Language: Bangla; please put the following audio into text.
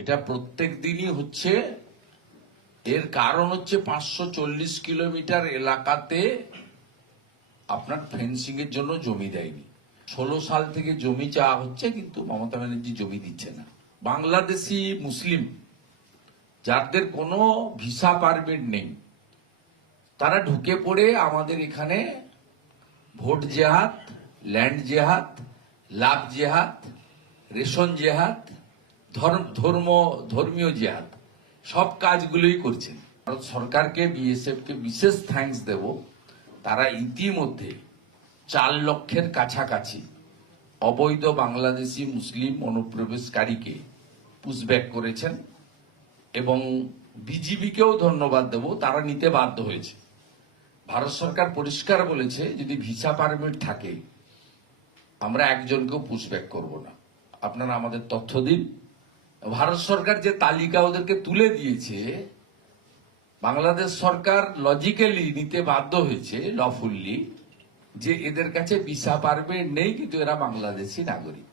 এটা প্রত্যেক দিনই হচ্ছে। এর কারণ হচ্ছে পাঁচশো চল্লিশ কিলোমিটার এলাকাতে আপনার ফেন্সিং এর জন্য জমি দেয়নি। ষোলো সাল থেকে জমি চাওয়া হচ্ছে, কিন্তু মমতা ব্যানার্জি জমি দিচ্ছে না। বাংলাদেশি মুসলিম, যাদের কোনো ভিসা পারমিট নেই, তারা ঢুকে পড়ে আমাদের এখানে ভোট জেহাদ, ল্যান্ড জেহাদ, লাভ জেহাদ, রেশন জেহাদ ধর্ম ধর্ম, ধর্মীয় জেহাদ সব কাজগুলোই করছেন। ভারত সরকারকে বিএসএফ কে বিশেষ থ্যাঙ্কস দেব। তারা ইতিমধ্যে চার লক্ষের কাছাকাছি অবৈধ বাংলাদেশি মুসলিম অনুপ্রবেশকারীকে পুশব্যাক করেছেন এবং বিজিবিকেও ধন্যবাদ দেব। তারা নিতে বাধ্য হয়েছে। ভারত সরকার পরিষ্কার বলেছে, যদি ভিসা পারমিট থাকে, আমরা একজনকেও পুশব্যাক করব না। আপনারা আমাদের তথ্য দিন। ভারত সরকার যে তালিকা ওদেরকে তুলে দিয়েছে, বাংলাদেশ সরকার লজিক্যালি নিতে বাধ্য হয়েছে লফুল্লি যে এদের কাছে ভিসা পারবে নেই, কিন্তু এরা বাংলাদেশি নাগরিক।